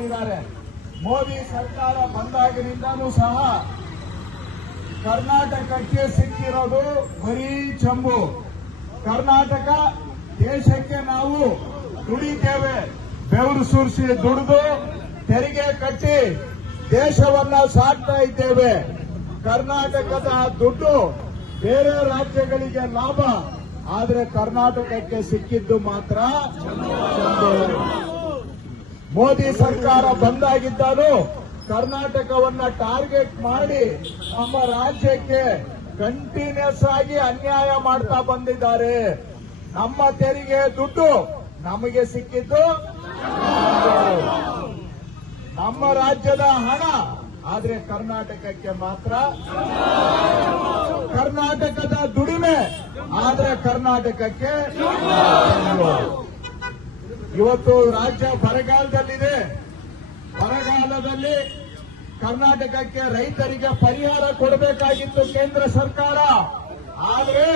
ಮಾಡಿಕೊಂಡಿದ್ದಾರೆ. ಮೋದಿ ಸರ್ಕಾರ ಬಂದಾಗಿನಿಂದನೂ ಸಹ ಕರ್ನಾಟಕಕ್ಕೆ ಸಿಕ್ಕಿರೋದು ಬರೀ ಚಂಬು. ಕರ್ನಾಟಕ ದೇಶಕ್ಕೆ ನಾವು ದುಡಿತೇವೆ, ಬೆವರು ಸುರಿಸಿ ದುಡಿದು ತೆರಿಗೆ ಕಟ್ಟಿ ದೇಶವನ್ನ ಸಾಕ್ತಾ ಇದ್ದೇವೆ. ಕರ್ನಾಟಕದ ದುಡ್ಡು ಬೇರೆ ರಾಜ್ಯಗಳಿಗೆ ಲಾಭ, ಆದ್ರೆ ಕರ್ನಾಟಕಕ್ಕೆ ಸಿಕ್ಕಿದ್ದು ಮಾತ್ರ ಚಂಬು. ಮೋದಿ ಸರ್ಕಾರ ಬಂದಾಗಿದ್ದಾನು ಕರ್ನಾಟಕವನ್ನ ಟಾರ್ಗೆಟ್ ಮಾಡಿ ನಮ್ಮ ರಾಜ್ಯಕ್ಕೆ ಕಂಟಿನ್ಯೂಸ್ ಆಗಿ ಅನ್ಯಾಯ ಮಾಡ್ತಾ ಬಂದಿದ್ದಾರೆ. ನಮ್ಮ ತೆರಿಗೆ ದುಡ್ಡು ನಮಗೆ ಸಿಕ್ಕಿದ್ದು ನಮ್ಮ ರಾಜ್ಯದ ಹಣ, ಆದ್ರೆ ಕರ್ನಾಟಕಕ್ಕೆ ಮಾತ್ರ ಕರ್ನಾಟಕದ ದುಡಿಮೆ, ಆದ್ರೆ ಕರ್ನಾಟಕಕ್ಕೆ ಇವತ್ತು ರಾಜ್ಯ ಬರಗಾಲದಲ್ಲಿದೆ. ಬರಗಾಲದಲ್ಲಿ ಕರ್ನಾಟಕಕ್ಕೆ ರೈತರಿಗೆ ಪರಿಹಾರ ಕೊಡಬೇಕಾಗಿತ್ತು ಕೇಂದ್ರ ಸರ್ಕಾರ, ಆದ್ರೆ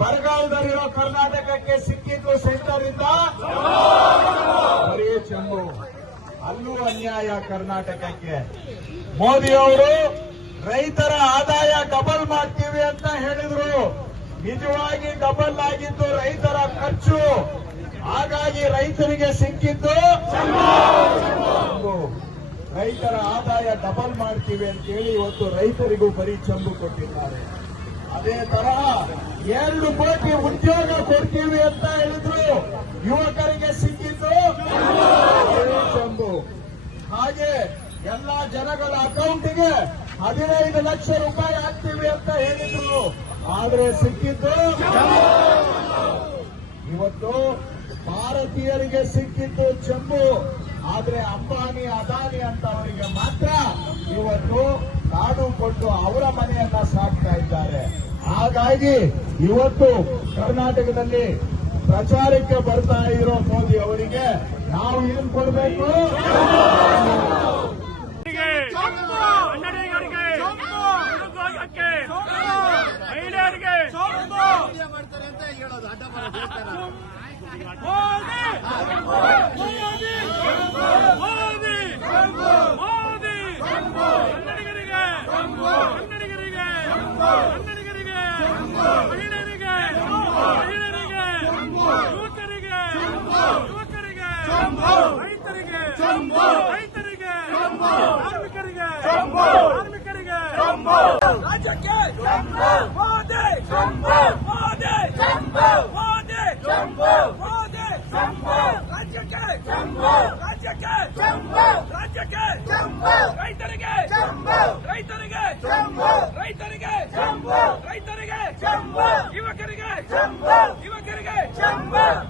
ಬರಗಾಲದಲ್ಲಿರೋ ಕರ್ನಾಟಕಕ್ಕೆ ಸಿಕ್ಕಿದ್ದು ಸೆಂಟರಿಂದ ಬರೀ ಚಂಬು. ಅಲ್ಲೂ ಅನ್ಯಾಯ ಕರ್ನಾಟಕಕ್ಕೆ. ಮೋದಿ ಅವರು ರೈತರ ಆದಾಯ ಡಬಲ್ ಮಾಡ್ತೀವಿ ಅಂತ ಹೇಳಿದ್ರು. ನಿಜವಾಗಿ ಡಬಲ್ ಆಗಿದ್ದು ರೈತರ ಖರ್ಚು. ಹಾಗಾಗಿ ರೈತರಿಗೆ ಸಿಕ್ಕಿದ್ದು ಚಂಬು. ರೈತರ ಆದಾಯ ಡಬಲ್ ಮಾಡ್ತೀವಿ ಅಂತೇಳಿ ಇವತ್ತು ರೈತರಿಗೂ ಬರೀ ಚಂಬು ಕೊಟ್ಟಿದ್ದಾರೆ. ಅದೇ ತರಹ 2 ಕೋಟಿ ಉದ್ಯೋಗ ಕೊಡ್ತೀವಿ ಅಂತ ಹೇಳಿದ್ರು, ಯುವಕರಿಗೆ ಸಿಕ್ಕಿದ್ದು ಚಂಬು. ಹಾಗೆ ಎಲ್ಲಾ ಜನಗಳ ಅಕೌಂಟಿಗೆ 15 ಲಕ್ಷ ರೂಪಾಯಿ ಹಾಕ್ತೀವಿ ಅಂತ ಹೇಳಿದ್ರು, ಆದ್ರೆ ಸಿಕ್ಕಿದ್ದು ಇವತ್ತು ಭಾರತೀಯರಿಗೆ ಸಿಕ್ಕಿದ್ದು ಚಂಬು. ಆದ್ರೆ ಅಂಬಾನಿ ಅದಾನಿ ಅಂತವರಿಗೆ ಮಾತ್ರ ಇವತ್ತು ಕಾಡು ಕೊಟ್ಟು ಅವರ ಮನೆಯನ್ನ ಸಾಕ್ತಾ ಇದ್ದಾರೆ. ಹಾಗಾಗಿ ಇವತ್ತು ಕರ್ನಾಟಕದಲ್ಲಿ ಪ್ರಚಾರಕ್ಕೆ ಬರ್ತಾ ಇರೋ ಮೋದಿ ಅವರಿಗೆ ನಾವು ಏನ್ ಕೊಡಬೇಕು? ಮಾಡ್ತಾರೆ ಅಂತ ಹೇಳೋದು ಅಡ್ಡ ರಾಜ್ಯಕ್ಕೆ ಮೋದಿ ಮೋದಿ ಮೋದಿ ಮೋದಿ ರಾಜ್ಯಕ್ಕೆ ರಾಜ್ಯಕ್ಕೆ ರಾಜ್ಯಕ್ಕೆ ರೈತರಿಗೆ ರೈತರಿಗೆ ರೈತರಿಗೆ ರೈತರಿಗೆ ಯುವಕರಿಗೆ ಯುವಕರಿಗೆ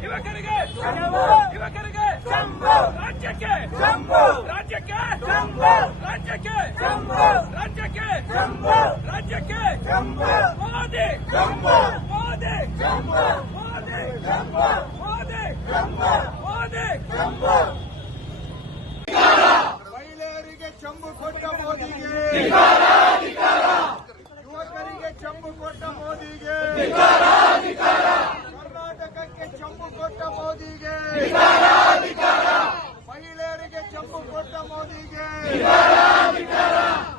ಯುವಕರಿಗೆ ಯುವಕರಿಗೆ ರಾಜ್ಯಕ್ಕೆ ರಾಜ್ಯಕ್ಕೆ ರಾಜ್ಯಕ್ಕೆ ರಾಜ್ಯಕ್ಕೆ ರಾಜ್ಯಕ್ಕೆ ಮೋದಿ ಮೋದಿ ಮೋದಿ ಮೋದಿ ಮೋದಿ ಮಹಿಳೆಯರಿಗೆ ಚಂಬು ಕೊಟ್ಟ ಮೋದಿಗೆ, ಯುವಕರಿಗೆ ಚಂಬು ಕೊಟ್ಟ ಮೋದಿಗೆ, ಕರ್ನಾಟಕಕ್ಕೆ ಚಂಬು ಕೊಟ್ಟ ಮೋದಿಗೆ, ಮಹಿಳೆಯರಿಗೆ ಚಂಬು ಕೊಟ್ಟ ಮೋದಿಗೆ,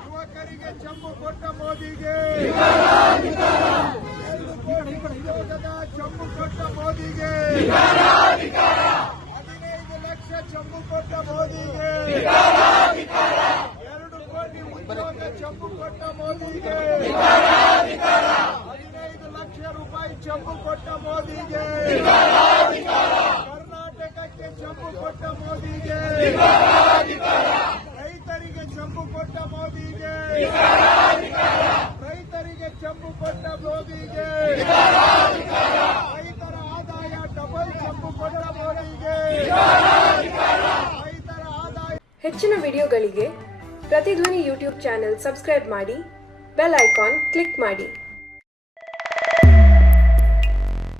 ಯುವಕರಿಗೆ ಚಂಬು ಕೊಟ್ಟ ಮೋದಿಗೆ, 2 ಕೋಟಿ ಉದ್ಯೋಗದ ಚಂಬು ಕೊಟ್ಟ ಮೋದಿಗೆ, 15 ಲಕ್ಷ ಚಂಬು ಕೊಟ್ಟ ಮೋದಿಗೆ, 2 ಕೋಟಿ ಉದ್ಯೋಗ ಚಂಬು ಕೊಟ್ಟ ಮೋದಿಗೆ, 15 ಲಕ್ಷ ರೂಪಾಯಿ ಚಂಬು ಕೊಟ್ಟ ಮೋದಿಗೆ, ಕರ್ನಾಟಕಕ್ಕೆ ಚಂಬು ಕೊಟ್ಟ ಮೋದಿಗೆ, ರೈತರಿಗೆ ಚಂಬು ಕೊಟ್ಟ ಮೋದಿಗೆ, ರೈತರಿಗೆ ಚಂಬು ಕೊಟ್ಟ ಮೋದಿಗೆ, ರೈತರ ಆದಾಯ ಡಬಲ್ ಚಂಬು ಕೊಟ್ಟ ಮೋದಿಗೆ, ರೈತರ ಆದಾಯ. ಹೆಚ್ಚಿನ ವಿಡಿಯೋಗಳಿಗೆ ಪ್ರತಿಧ್ವನಿ ಯೂಟ್ಯೂಬ್ ಚಾನೆಲ್ ಸಬ್ಸ್ಕ್ರೈಬ್ ಮಾಡಿ, ಬೆಲ್ ಐಕಾನ್ ಕ್ಲಿಕ್ ಮಾಡಿ.